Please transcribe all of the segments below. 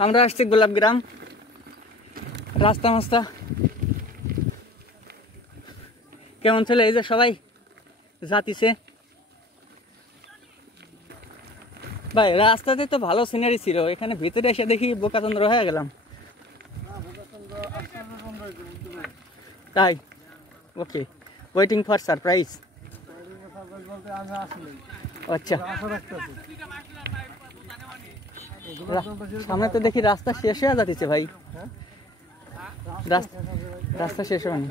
আমরা আসছি গোলাপগ্রাম রাস্তা মাস্তা কেমন ছিল এই যে সবাই যাতিছে ভাই রাস্তাতে তো ভালো সিনারি ছিল এখানে ভিতরে এসে দেখি বোকাচন্দ্র হয়ে গেলাম তাই ওকে ওয়েটিং ফর সারপ্রাইজ আচ্ছা সামনে তো দেখি রাস্তা শেষ হয়ে যাচ্ছে ভাই রাস্তা শেষ হয়নি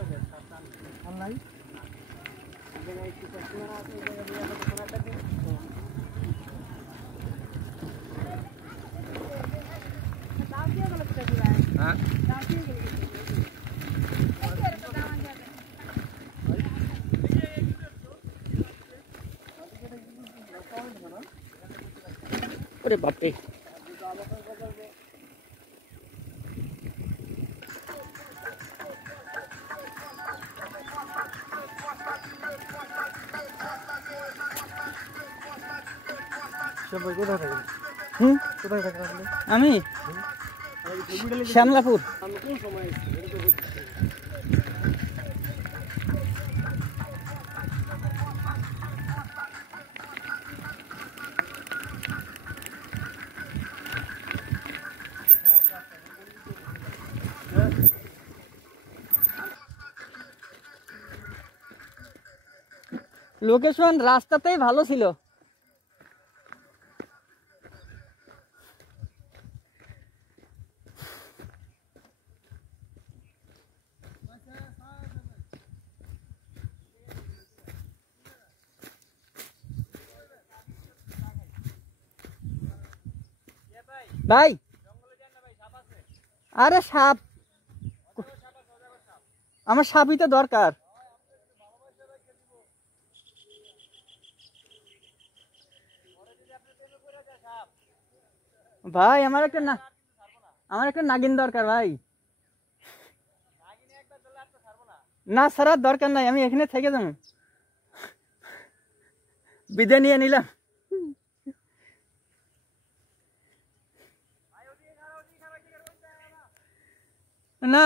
अरे बाप रे আমি শ্যামলাপুর লোকেশন রাস্তাতেই ভালো ছিল ভাই আরে সাপ আমার সাপই তো দরকার ভাই আমার একটা নাগিন দরকার ভাই না ছাড়ার দরকার নাই আমি এখানে থেকে যাবো বিদায় নিয়ে নিলাম না